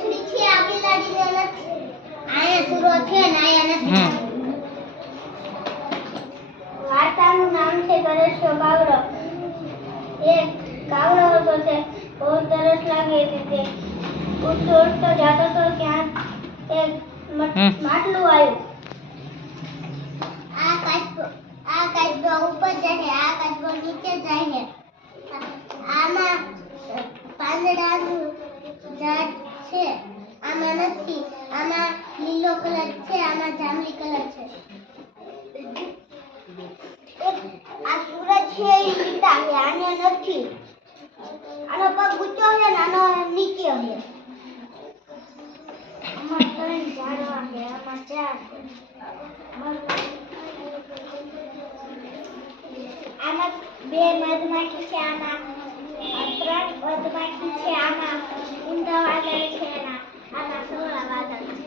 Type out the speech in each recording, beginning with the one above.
પૂંછડી છે આ બિલાડીને નથી આયા સુરો છે ને આયા નથી વાર્તાનું નામ છે તરસ્યો કાવડો એક કાવડો હતો તે બહુ તરસ લાગી હતી તે ઉડતો ઉડતો જતો તો ત્યાં એક માટલું આવ્યું આ કાચબો ઉપર જાય આ કાચબો નીચે જાય આમાં પાંદડાનું ઝાડ છે આમાં નથી આમાં લીલો કલર છે આમાં જાંબલી કલર છે આ સૂરજ છે એ લીટા છે આને નથી આનો પગ ઊંચો છે ને આનો નીચે છે આમાં ત્રણ ઝાડવા છે આમાં ચાર આમાં બે મધમાખી છે આમાં ત્રણ મધમાખી છે આમાં ઊંધા વાદળ છે આમાં સોળા વાદળ છે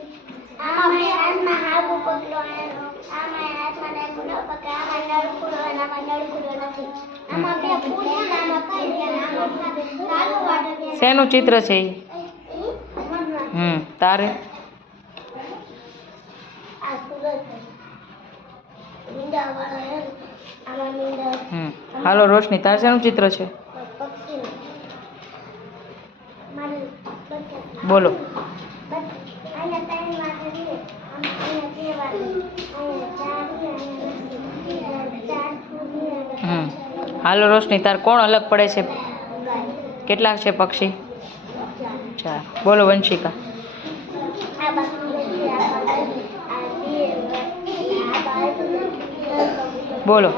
આમાં હાથમાં હાબુ પકડો આમાં હાથમાં નળકુડો પકડો આમાં નળકુડો અને આમાં નળકુડો નથી આમાં બે ફૂલ છે ને આમાં કઈ છે આમાં કાળું વાદળ છે શેનું ચિત્ર છે ઈ તારે આ સૂરજ મીંડા વાળો આમાં મીંડા હાલો રોશની તારે શેનું ચિત્ર છે પક્ષી મારી બોલો અહીંયા ત્રણ વાદળ છે અહીંયા બે વાદળ અહીંયા ચાર હાલો રોશની તાર કોણ અલગ પડે છે કેટલા છે પક્ષી ચાર બોલો વંશિકા બોલો